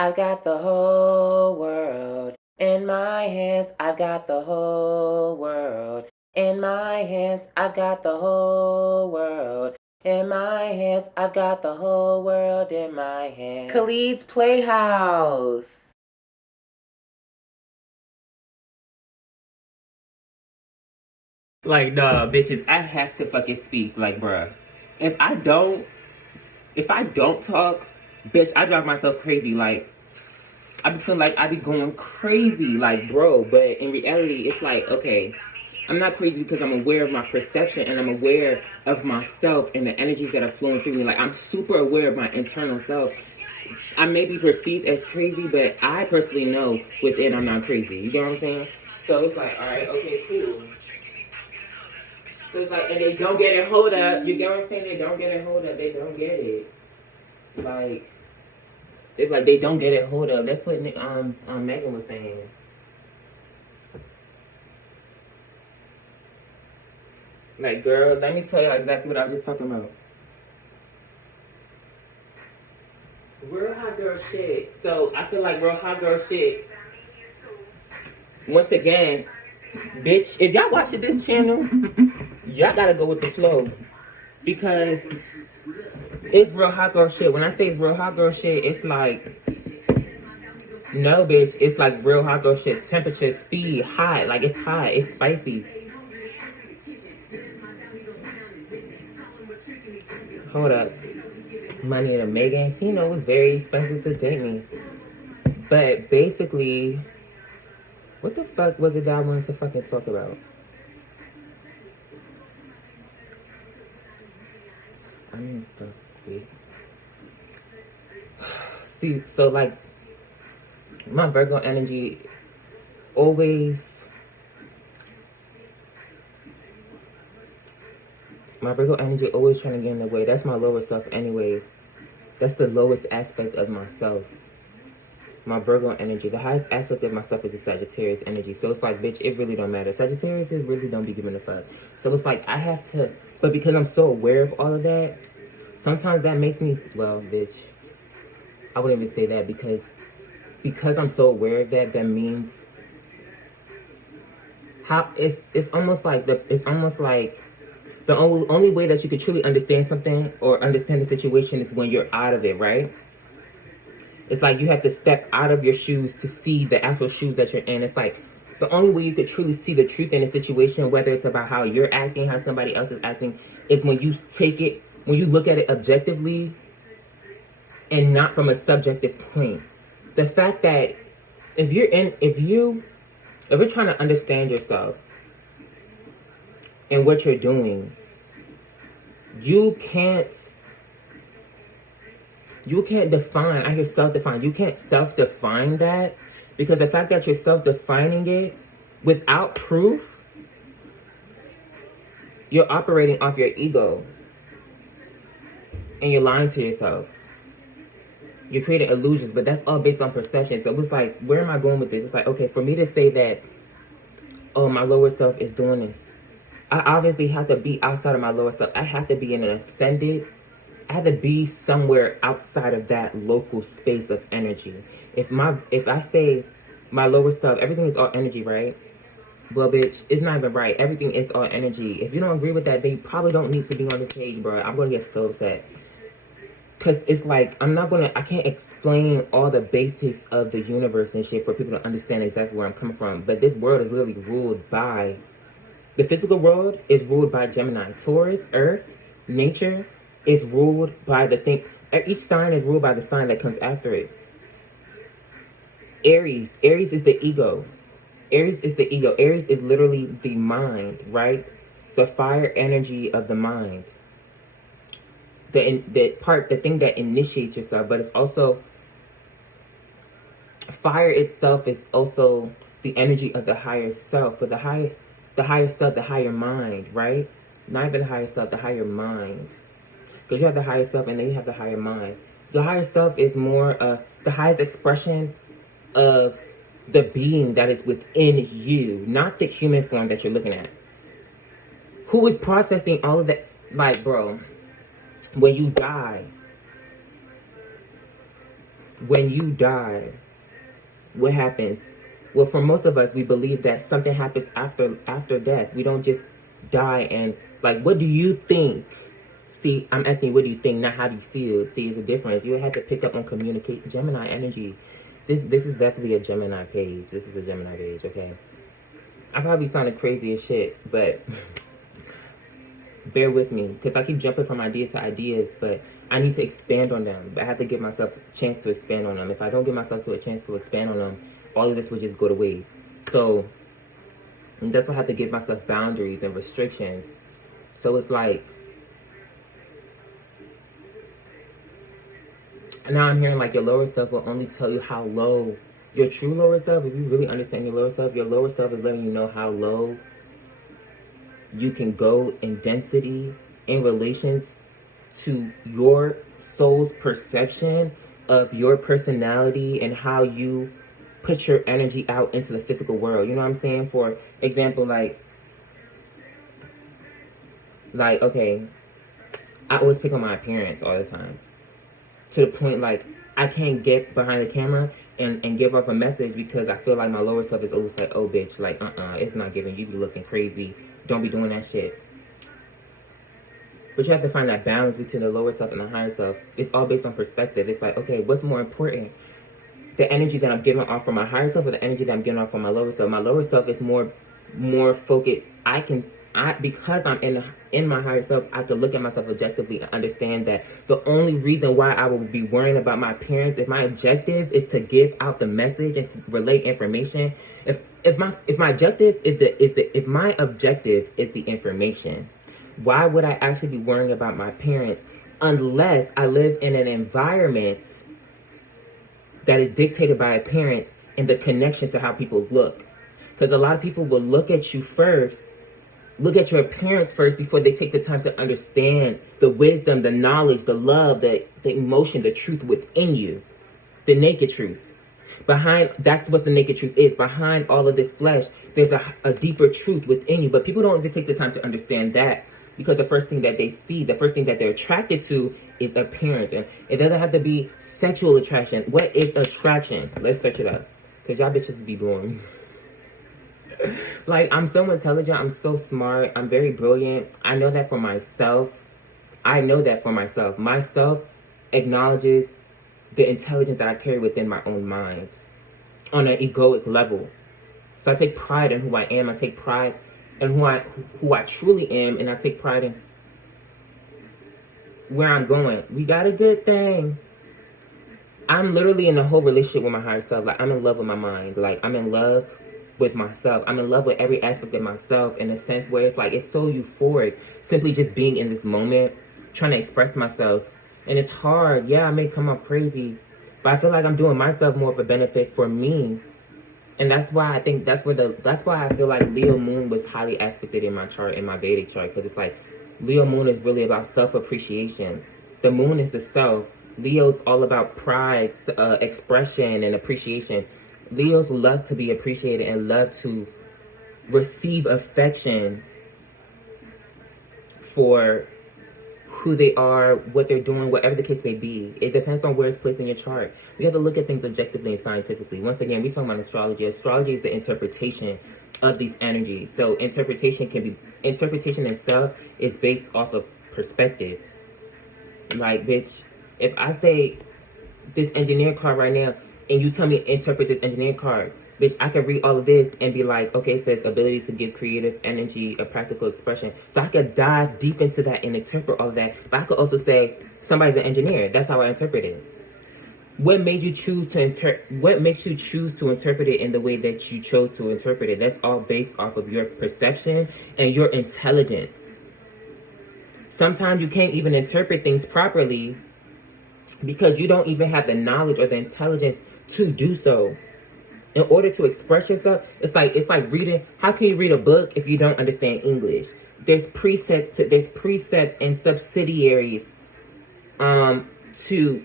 I've got the whole world in my hands. I've got the whole world in my hands. I've got the whole world in my hands. I've got the whole world in my hands. Khalid's Playhouse. Like, nah, bitches, I have to fucking speak. Like, bruh, if I don't, if I don't talk, bitch, I drive myself crazy. Like, I be feeling like I be going crazy, like, bro. But in reality, it's like, okay, I'm not crazy because I'm aware of my perception and I'm aware of myself and the energies that are flowing through me. Like, I'm super aware of my internal self. I may be perceived as crazy, but I personally know within I'm not crazy. You get what I'm saying? So it's like, all right, okay, cool. So it's like, and they don't get it, hold up. You get what I'm saying? They don't get it, hold up. They don't get it. Like, it's like they don't get it, hold up. That's what Megan was saying. Like, girl, let me tell you exactly what I was just talking about. Real hot girl shit. So I feel like real hot girl shit. Once again, bitch, if y'all watching this channel, y'all gotta go with the flow. Because it's real hot girl shit. When I say it's real hot girl shit, it's like, no, bitch, it's like real hot girl shit. Temperature, speed, hot. Like, it's hot. It's spicy. Hold up. Money to Megan. He knows it's very expensive to date me. But basically, what the fuck was it that I wanted to fucking talk about? I mean, fuck, wait. See, so like, my Virgo energy always... My Virgo energy always trying to get in the way. That's my lower self anyway. That's the lowest aspect of myself. My Virgo energy. The highest aspect of myself is the Sagittarius energy. So it's like, bitch, it really don't matter. Sagittarius, it really don't be giving a fuck. So it's like, I have to... But because I'm so aware of all of that, sometimes that makes me... Well, bitch, I wouldn't even say that because I'm so aware of that, that means... How... It's almost like... The only way that you could truly understand something or understand the situation is when you're out of it, right? It's like you have to step out of your shoes to see the actual shoes that you're in. It's like the only way you could truly see the truth in a situation, whether it's about how you're acting, how somebody else is acting, is when you take it, when you look at it objectively and not from a subjective point. The fact that if you're trying to understand yourself and what you're doing, you can't define, I hear self-define, you can't self-define that, because the fact that you're self-defining it without proof, you're operating off your ego. And you're lying to yourself. You're creating illusions, but that's all based on perception. So it was like, where am I going with this? It's like, okay, for me to say that, oh, my lower self is doing this, I obviously have to be outside of my lower self. I have to be in an ascended. I have to be somewhere outside of that local space of energy. If I say my lower self, everything is all energy, right? Well, bitch, it's not even right. Everything is all energy. If you don't agree with that, then you probably don't need to be on the stage, bro. I'm gonna get so upset. Because it's like, I can't explain all the basics of the universe and shit for people to understand exactly where I'm coming from. But this world is literally ruled by... The physical world is ruled by Gemini. Taurus, Earth, nature is ruled by the thing. Each sign is ruled by the sign that comes after it. Aries is the ego. Aries is the ego. Aries is literally the mind, right? The fire energy of the mind. The thing that initiates yourself, but it's also... Fire itself is also the energy of the higher self, but the higher self, the higher mind, right? Not even the higher self, the higher mind. Because you have the higher self and then you have the higher mind. The higher self is more the highest expression of the being that is within you, not the human form that you're looking at. Who is processing all of that? Like, bro, when you die, when you die, what happens? Well, for most of us, we believe that something happens after death. We don't just die and, like, what do you think? See, I'm asking you, what do you think, not how do you feel. See, it's a difference. You have to pick up on communicate. Gemini energy. This is definitely a Gemini page. This is a Gemini page, okay? I probably sounded crazy as shit, but bear with me, because I keep jumping from idea to ideas, but I need to expand on them. I have to give myself a chance to expand on them. If I don't give myself a chance to expand on them, all of this would just go to waste. So that's why I have to give myself boundaries and restrictions. So it's like, now I'm hearing like your lower self will only tell you how low. Your true lower self, if you really understand your lower self is letting you know how low you can go in density in relations to your soul's perception of your personality and how you put your energy out into the physical world. You know what I'm saying? For example, like okay, I always pick on my appearance all the time. To the point, like, I can't get behind the camera and give off a message because I feel like my lower self is always like, oh, bitch, like, it's not giving. You be looking crazy. Don't be doing that shit. But you have to find that balance between the lower self and the higher self. It's all based on perspective. It's like, okay, what's more important? The energy that I'm giving off from my higher self or the energy that I'm giving off from my lower self? My lower self is more focused. Because I'm in my higher self, I have to look at myself objectively and understand that the only reason why I will be worrying about my appearance, if my objective is to give out the message and to relate information, if my objective is the information, why would I actually be worrying about my appearance unless I live in an environment that is dictated by appearance and the connection to how people look? Because a lot of people will look at you first, look at your appearance first before they take the time to understand the wisdom, the knowledge, the love, the emotion, the truth within you. The naked truth. That's what the naked truth is. Behind all of this flesh, there's a deeper truth within you. But people don't even take the time to understand that because the first thing that they see, the first thing that they're attracted to is appearance. And it doesn't have to be sexual attraction. What is attraction? Let's search it up. Because y'all bitches be boring. Like, I'm so intelligent, I'm so smart, I'm very brilliant. I know that for myself. Myself acknowledges the intelligence that I carry within my own mind on an egoic level. So I take pride in who I am. I take pride in who I truly am, and I take pride in where I'm going. We got a good thing. I'm literally in a whole relationship with my higher self. Like, I'm in love with my mind. Like, I'm in love with myself. I'm in love with every aspect of myself in a sense where it's like, it's so euphoric simply just being in this moment, trying to express myself. And it's hard. Yeah, I may come off crazy, but I feel like I'm doing myself more of a benefit for me. And that's why I think that's why I feel like Leo Moon was highly aspected in my chart, in my Vedic chart, because it's like Leo Moon is really about self-appreciation. The moon is the self. Leo's all about pride, expression, and appreciation. Leos love to be appreciated and love to receive affection for who they are, what they're doing, whatever the case may be. It depends on where it's placed in your chart. You have to look at things objectively and scientifically. Once again, we're talking about astrology. Astrology is the interpretation of these energies. So interpretation itself is based off of perspective. Like, bitch, if I say this engineer card right now, and you tell me interpret this engineer card, bitch, I can read all of this and be like, okay, it says ability to give creative energy a practical expression. So I could dive deep into that and interpret all of that. But I could also say somebody's an engineer. That's how I interpret it. What made you choose to what makes you choose to interpret it in the way that you chose to interpret it? That's all based off of your perception and your intelligence. Sometimes you can't even interpret things properly because you don't even have the knowledge or the intelligence to do so. In order to express yourself, it's like reading. How can you read a book if you don't understand English? There's precepts and subsidiaries to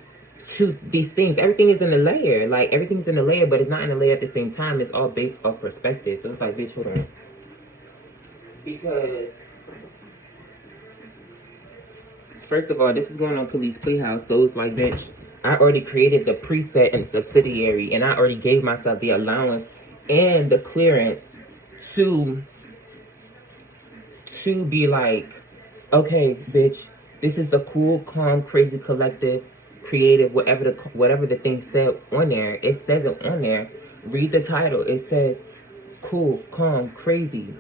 these things. Everything is in a layer. Like, everything's in a layer, but it's not in a layer at the same time. It's all based off perspective. So it's like, bitch, hold on. Because first of all, this is going on Police Playhouse, so it's like, bitch, I already created the preset and subsidiary, and I already gave myself the allowance and the clearance to be like, okay, bitch, this is the cool, calm, crazy, collective, creative, whatever the thing said on there. It says it on there. Read the title. It says cool, calm, crazy,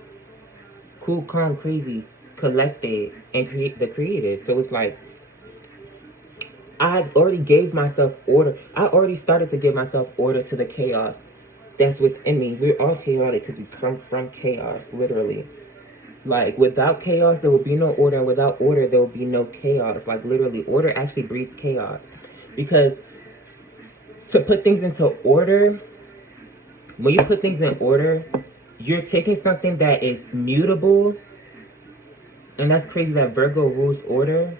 collected, and create the creative. So it's like, I already gave myself order. I already started to give myself order to the chaos that's within me. We're all chaotic because we come from chaos, literally. Like, without chaos, there will be no order. And without order, there will be no chaos. Like, literally, order actually breeds chaos. Because to put things into order, when you put things in order, you're taking something that is mutable. And that's crazy that Virgo rules order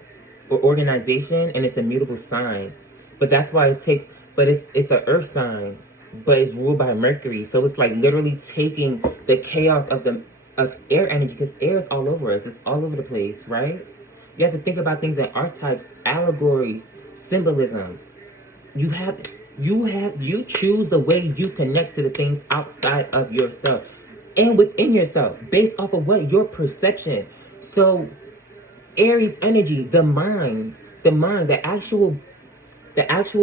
or organization, and it's a mutable sign. But that's why it's an earth sign, but it's ruled by Mercury. So it's like literally taking the chaos of air energy, because air is all over us. It's all over the place, right? You have to think about things in archetypes, allegories, symbolism. You choose the way you connect to the things outside of yourself and within yourself based off of what your perception. So Aries energy, the mind, the actual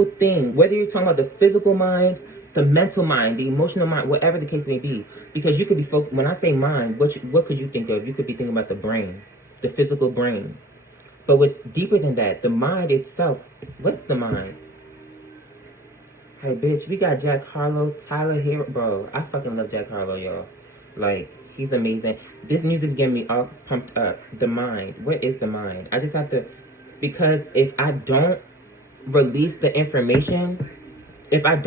thing, whether you're talking about the physical mind, the mental mind, the emotional mind, whatever the case may be. Because you could be when I say mind, what could you think of? You could be thinking about the brain, the physical brain. But deeper than that, the mind itself, what's the mind? Hey, bitch, we got Jack Harlow, Tyler here. Bro, I fucking love Jack Harlow, y'all. Like, he's amazing. This music getting me all pumped up. The mind. What is the mind? I just have to, because if I don't release the information, you have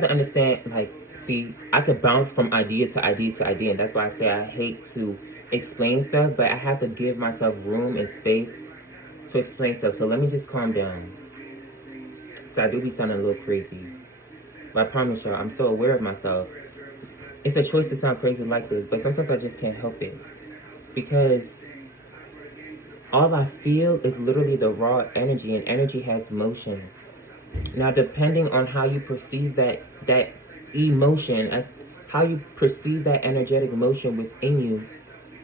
to understand, like, see, I could bounce from idea to idea to idea, and that's why I say I hate to explain stuff, but I have to give myself room and space to explain stuff. So let me just calm down. So I do be sounding a little crazy. But I promise y'all, I'm so aware of myself. It's a choice to sound crazy like this, but sometimes I just can't help it. Because all I feel is literally the raw energy, and energy has motion. Now, depending on how you perceive that emotion, as how you perceive that energetic motion within you,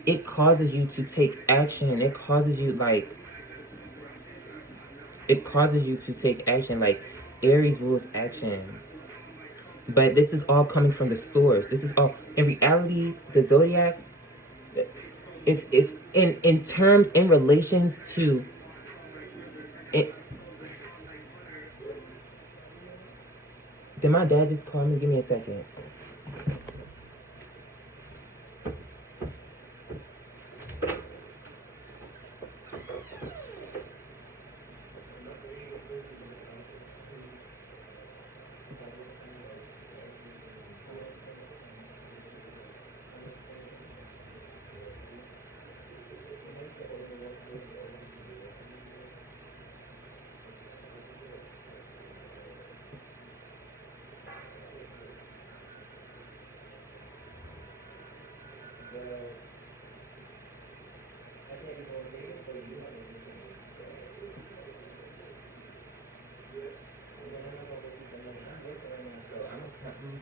it causes you to take action. It causes you to take action. Like, Aries rules action. But this is all coming from the source. This is all, in reality, the zodiac, if in terms, in relations to it. Did my dad just call me? Give me a second.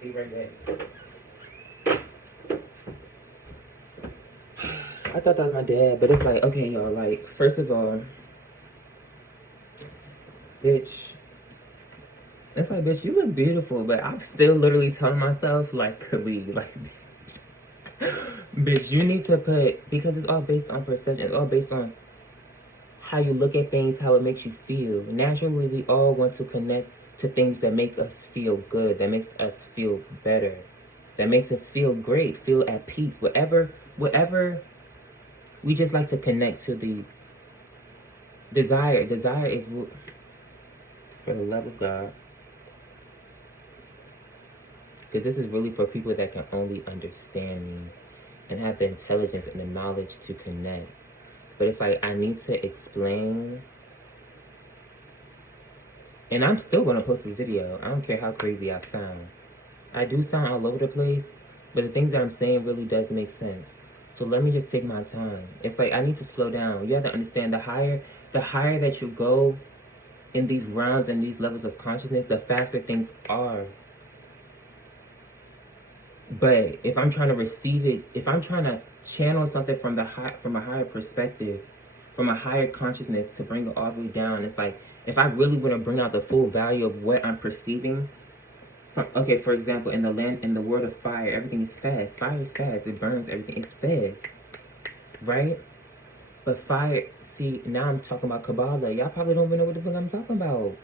Be right back. I thought that was my dad, but it's like, okay, y'all, like, first of all, bitch, it's like, bitch, you look beautiful, but I'm still literally telling myself, like, Khalid, like, bitch, you need to because it's all based on perception, it's all based on how you look at things, how it makes you feel. Naturally, we all want to connect to things that make us feel good, that makes us feel better, that makes us feel great, feel at peace, whatever, we just like to connect to the desire. Desire is, for the love of God, because this is really for people that can only understand me and have the intelligence and the knowledge to connect. But it's like, I need to explain. And I'm still going to post this video. I don't care how crazy I sound. I do sound all over the place, but the things that I'm saying really does make sense. So let me just take my time. It's like, I need to slow down. You have to understand, the higher that you go in these realms and these levels of consciousness, the faster things are. But if I'm trying to receive it, if I'm trying to channel something from a higher perspective, from a higher consciousness to bring it all the way down, it's like if I really want to bring out the full value of what I'm perceiving. Okay, for example, in the world of fire, everything is fast. Fire is fast. It burns everything. It's fast, right? But fire, see, now I'm talking about Kabbalah. Y'all probably don't even know what the fuck I'm talking about.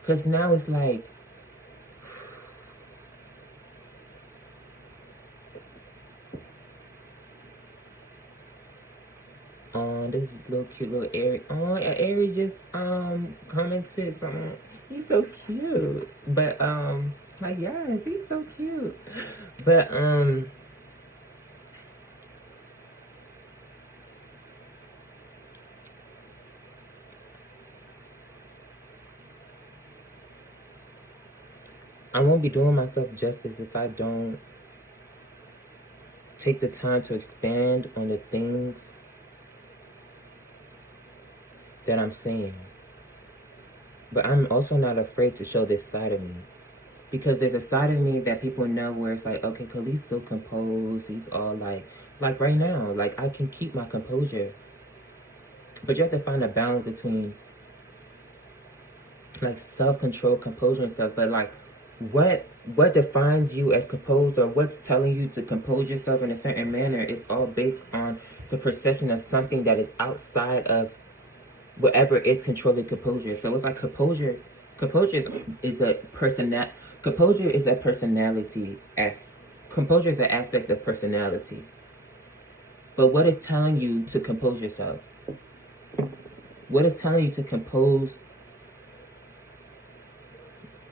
Because now it's like, this little cute little Aries. Oh, Aries just commented something. He's so cute. But like, yes, he's so cute. But I won't be doing myself justice if I don't take the time to expand on the things that I'm saying. But I'm also not afraid to show this side of me. Because there's a side of me that people know where it's like, okay, Khalid's so composed. He's all like right now, like I can keep my composure. But you have to find a balance between like self-control, composure and stuff. But like what defines you as composed, or what's telling you to compose yourself in a certain manner is all based on the perception of something that is outside of whatever is controlling composure. So it's like composure is a personality. Composure is a personality. Composure is an aspect of personality. But what is telling you to compose yourself? What is telling you to compose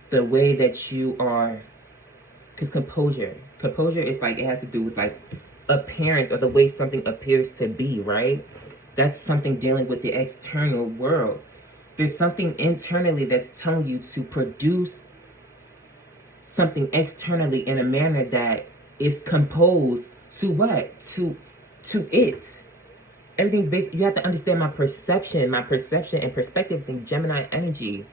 the way that you are? Because composure is like, it has to do with like appearance, or the way something appears to be, right? That's something dealing with the external world. There's something internally that's telling you to produce something externally in a manner that is composed to what? To it. Everything's based, you have to understand my perception and perspective thing, Gemini energy.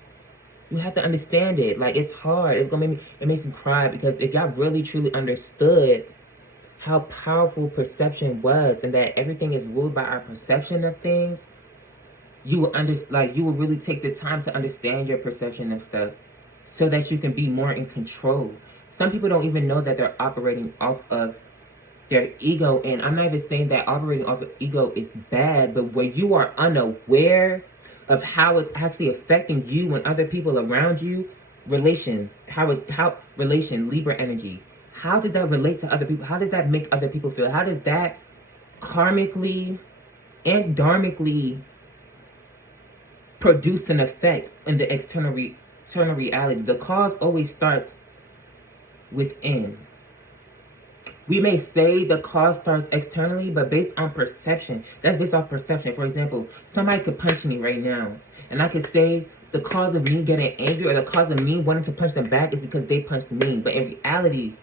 You have to understand it. Like, it's hard. It's gonna make me, it makes me cry, because if y'all really truly understood how powerful perception was, and that everything is ruled by our perception of things, you will you will really take the time to understand your perception of stuff, so that you can be more in control. Some people don't even know that they're operating off of their ego, and I'm not even saying that operating off of ego is bad, but when you are unaware of how it's actually affecting you and other people around you, relations, Libra energy, how does that relate to other people? How does that make other people feel? How does that karmically and dharmically produce an effect in the external reality? The cause always starts within. We may say the cause starts externally, but based on perception. That's based off perception. For example, somebody could punch me right now, and I could say the cause of me getting angry, or the cause of me wanting to punch them back, is because they punched me. But in reality,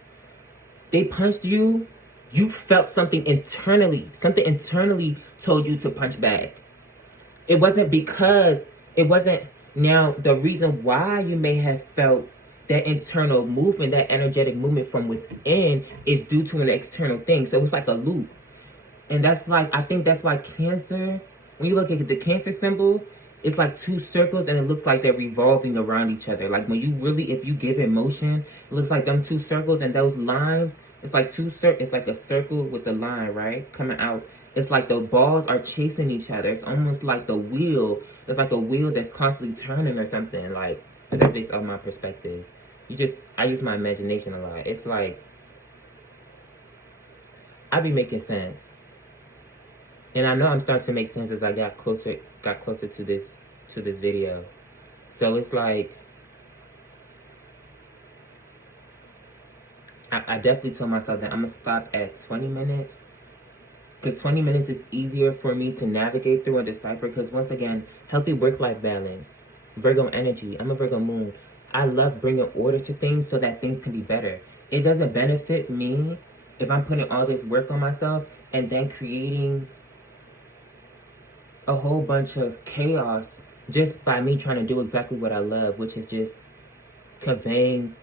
they punched you, you felt something internally. Something internally told you to punch back. It wasn't now the reason why you may have felt that internal movement, that energetic movement from within, is due to an external thing. So it's like a loop. And that's like, I think that's why Cancer, when you look at the Cancer symbol, it's like two circles, and it looks like they're revolving around each other. Like when you really, if you give it motion, it looks like them two circles and those lines, it's like it's like a circle with the line, right? Coming out. It's like the balls are chasing each other. It's almost like the wheel. It's like a wheel that's constantly turning or something. Like, that's based on my perspective. I use my imagination a lot. It's like, I be making sense. And I know I'm starting to make sense as I got closer to this video. So it's like, I definitely told myself that I'm going to stop at 20 minutes. Because 20 minutes is easier for me to navigate through and decipher. Because once again, healthy work-life balance. Virgo energy. I'm a Virgo moon. I love bringing order to things so that things can be better. It doesn't benefit me if I'm putting all this work on myself and then creating a whole bunch of chaos just by me trying to do exactly what I love, which is just conveying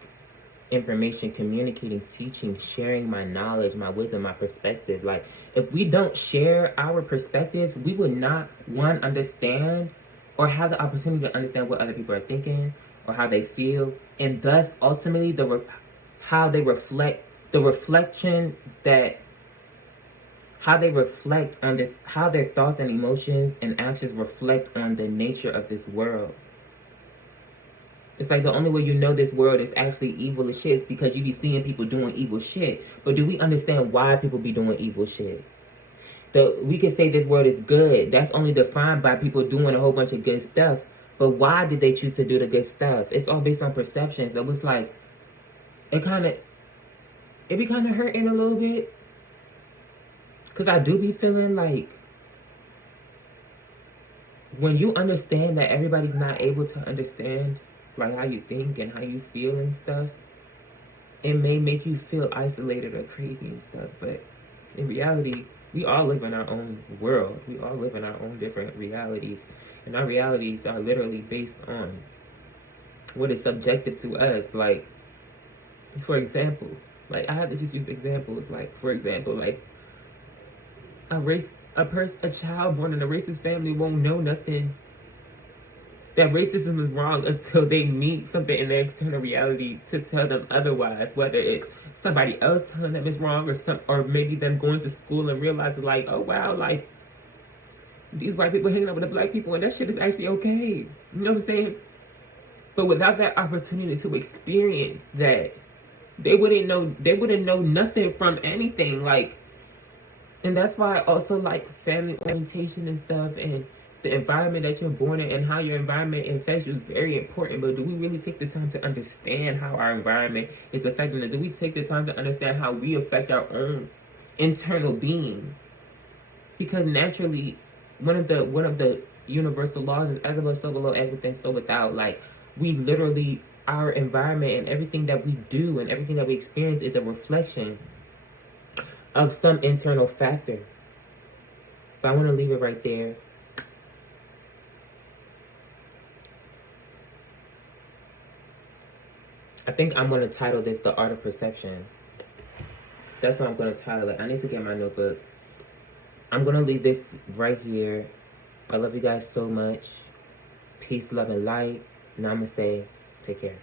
information, communicating, teaching, sharing my knowledge, my wisdom, my perspective. Like, if we don't share our perspectives, we would not, one, understand or have the opportunity to understand what other people are thinking or how they feel, and thus ultimately how they reflect, the reflection that how they reflect on this, how their thoughts and emotions and actions reflect on the nature of this world. It's like the only way you know this world is actually evil as shit is because you be seeing people doing evil shit. But do we understand why people be doing evil shit? We can say this world is good. That's only defined by people doing a whole bunch of good stuff. But why did they choose to do the good stuff? It's all based on perception. So it's like, it be kind of hurting a little bit. Because I do be feeling like, when you understand that everybody's not able to understand like how you think and how you feel and stuff, it may make you feel isolated or crazy and stuff. But in reality, we all live in our own world. We all live in our own different realities. And our realities are literally based on what is subjective to us. Like, for example, like, I have to just use examples. Like, for example, like, a child born in a racist family won't know nothing, that racism is wrong, until they meet something in their external reality to tell them otherwise. Whether it's somebody else telling them it's wrong, or maybe them going to school and realizing like, oh wow, like, these white people hanging out with the black people and that shit is actually okay. You know what I'm saying? But without that opportunity to experience that, they wouldn't know nothing from anything. Like, and that's why I also like family orientation and stuff, and the environment that you're born in and how your environment affects you is very important. But do we really take the time to understand how our environment is affecting us? Do we take the time to understand how we affect our own internal being? Because naturally, one of the universal laws is as above, so below, as within, so without. Like, we literally, our environment and everything that we do and everything that we experience is a reflection of some internal factor. But I want to leave it right there. I think I'm going to title this The Art of Perception. That's what I'm going to title it. I need to get my notebook. I'm going to leave this right here. I love you guys so much. Peace, love, and light. Namaste. Take care.